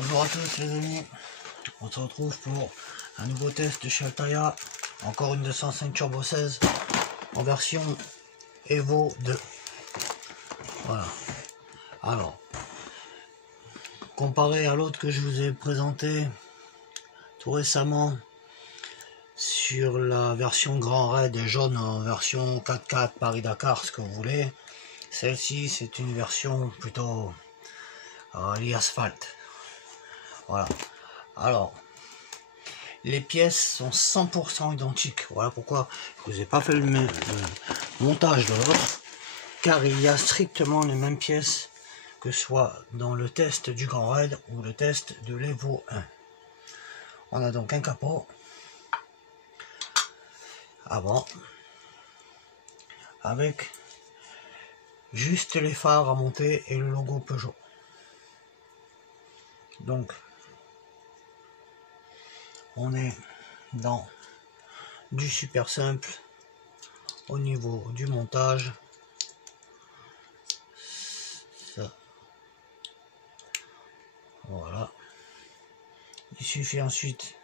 Bonjour à tous les amis, on se retrouve pour un nouveau test de chez Altaïa, encore une 205 Turbo 16 en version Evo 2. Voilà. Alors, comparé à l'autre que je vous ai présenté tout récemment sur la version Grand Raid jaune en version 4x4 Paris-Dakar, ce que vous voulez, celle-ci c'est une version plutôt rallye asphalte. Voilà. Alors, les pièces sont 100% identiques. Voilà pourquoi je vous ai pas fait le montage de l'autre, car il y a strictement les mêmes pièces que soit dans le test du Grand Raid ou le test de l'Evo 1. On a donc un capot avant avec juste les phares à monter et le logo Peugeot. Donc on est dans du super simple au niveau du montage. Ça. Voilà. Il suffit ensuite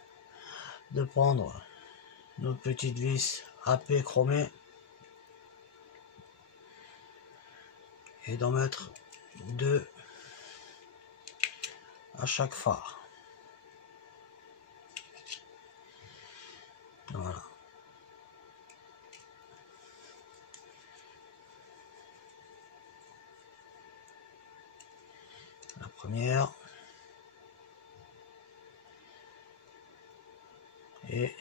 de prendre notre petite vis AP chromée et d'en mettre deux à chaque phare. Voilà. La première et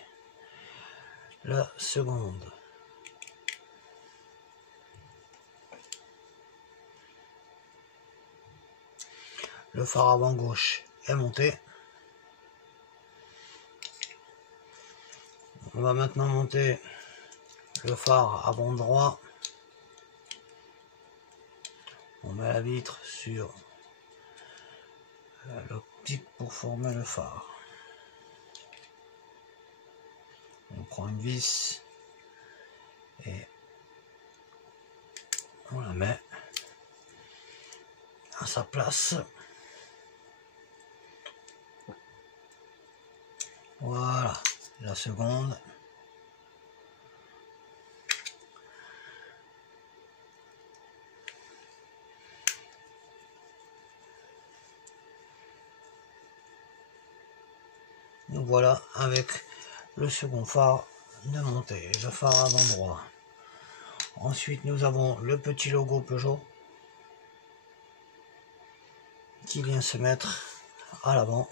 la seconde. Le phare avant gauche est monté. On va maintenant monter le phare avant droit. On met la vitre sur l'optique pour former le phare. On prend une vis et on la met à sa place. Voilà, la seconde. Nous voilà avec le second phare de montée, le phare avant droit. Ensuite nous avons le petit logo Peugeot qui vient se mettre à l'avant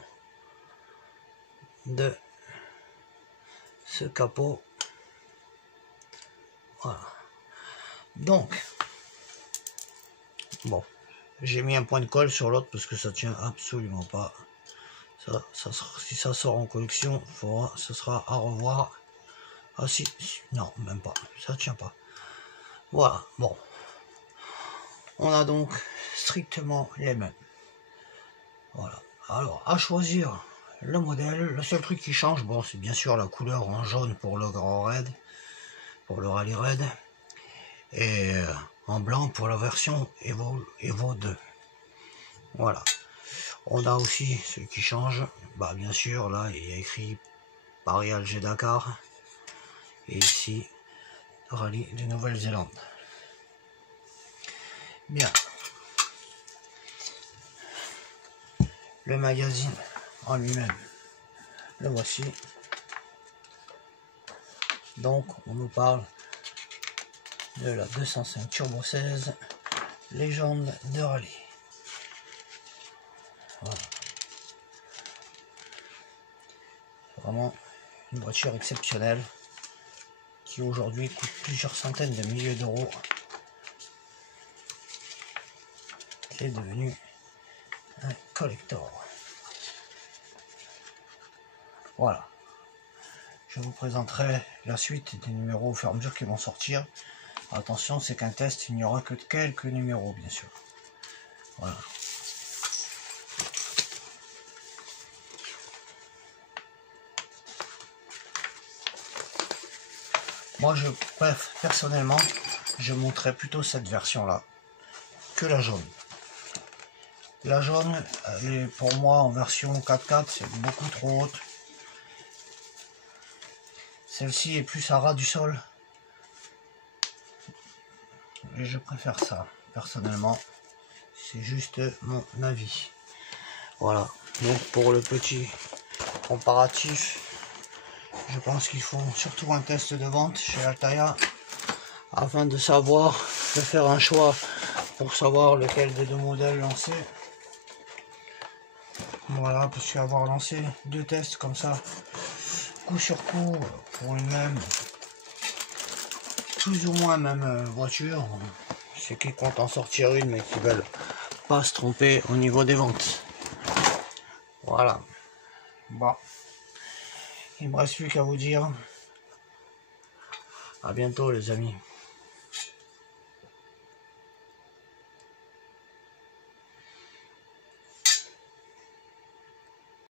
de ce capot. Voilà. Donc, bon, j'ai mis un point de colle sur l'autre parce que ça tient absolument pas. Si ça sort en collection, ce sera à revoir. Ah si, non, même pas, ça tient pas. Voilà, bon. On a donc strictement les mêmes. Voilà. Alors, à choisir le modèle, le seul truc qui change, bon, c'est bien sûr la couleur en jaune pour le Grand Raid, pour le Rallye Raid, et en blanc pour la version Evo 2. Voilà. On a aussi ce qui change, bah bien sûr, là il y a écrit Paris-Alger Dakar, et ici Rallye de Nouvelle-Zélande. Bien. Le magazine en lui-même, le voici. Donc on nous parle de la 205 Turbo 16 légende de rallye. Voilà. Vraiment une voiture exceptionnelle qui aujourd'hui coûte plusieurs centaines de milliers d'euros. C'est devenu un collector. Voilà. Je vous présenterai la suite des numéros au fur et à mesure qu'ils vont sortir. Attention, c'est qu'un test, il n'y aura que quelques numéros, bien sûr. Voilà. Moi, personnellement, je monterais plutôt cette version-là que la jaune. La jaune, elle est pour moi en version 4x4, c'est beaucoup trop haute. Celle-ci est plus à ras du sol. Et je préfère ça, personnellement. C'est juste mon avis. Voilà, donc pour le petit comparatif, je pense qu'il faut surtout un test de vente chez Altaïa afin de savoir, de faire un choix pour savoir lequel des deux modèles lancer. Voilà, parce qu'avoir lancé 2 tests comme ça, coup sur coup, pour une même, plus ou moins même voiture, ceux qui comptent en sortir une mais qui veulent pas se tromper au niveau des ventes. Voilà. Bon. Il me reste plus qu'à vous dire à bientôt les amis.